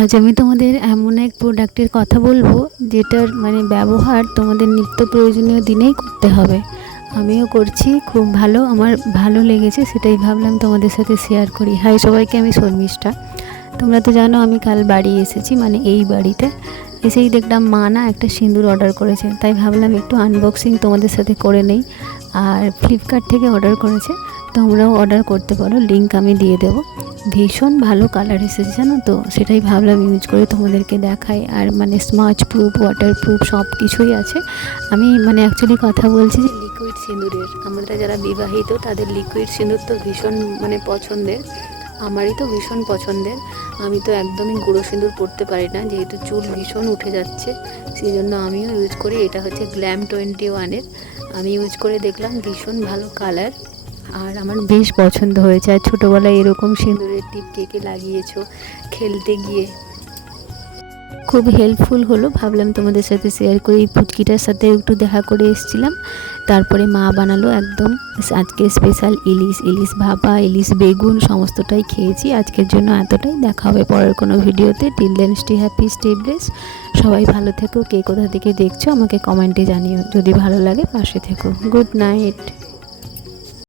আজ আমি তোমাদের এমন এক প্রোডাক্টের কথা বলবো যেটার ব্যবহার তোমাদের নিত্য প্রয়োজনীয় দিনেই করতে হবে। আমিও করছি, খুব ভালো, আমার ভালো লেগেছে, সেটাই ভাবলাম তোমাদের সাথে শেয়ার করি। হাই সবাইকে, আমি শর্মিষ্ঠা। তোমরা তো জানো আমি কাল বাড়ি এসেছি, এই বাড়িতে এসেই দেখলাম মা না একটা সিঁদুর অর্ডার করেছে, তাই ভাবলাম একটু আনবক্সিং তোমাদের সাথে করে নেই। আর ফ্লিপকার্ট থেকে অর্ডার করেছে, তোমরাও অর্ডার করতে পারো, লিঙ্ক আমি দিয়ে দেবো। ভীষণ ভালো কালার এসেছে জানো তো, সেটাই ভাবলাম ইউজ করে তোমাদেরকে দেখাই। আর স্মাচ প্রুফ, ওয়াটার প্রুফ সব কিছুই আছে। আমি অ্যাকচুয়ালি কথা বলছি যে লিকুইড সিঁদুরের, আমরা যারা বিবাহিত তাদের লিকুইড সিঁদুর তো ভীষণ পছন্দের, আমারই তো ভীষণ পছন্দের। আমি তো একদমই গুঁড়ো সিঁদুর পরতে পারি না, যেহেতু চুল ভীষণ উঠে যাচ্ছে, সেই জন্য আমিও ইউজ করি। এটা হচ্ছে গ্ল্যাম 21-এর, আমি ইউজ করে দেখলাম ভীষণ ভালো কালার, আর আমার বেশ পছন্দ হয়েছে। আর ছোটোবেলায় এরকম সিঁদুরের টিপ কে কে লাগিয়েছো খেলতে গিয়ে, খুব হেল্পফুল হলো, ভাবলাম তোমাদের সাথে শেয়ার করি। এই পুচকিটার সাথে একটু দেখা করে এসেছিলাম, তারপরে মা বানালো একদম আজকে স্পেশাল ইলিশ ভাপা, ইলিশ বেগুন সমস্তটাই খেয়েছি। আজকের জন্য এতটাই, দেখা হবে পরের কোনো ভিডিওতে। Till then stay happy, stay bless. সবাই ভালো থেকো। কে কোথা থেকে দেখছো আমাকে কমেন্টে জানিও, যদি ভালো লাগে পাশে থেকো। Good night.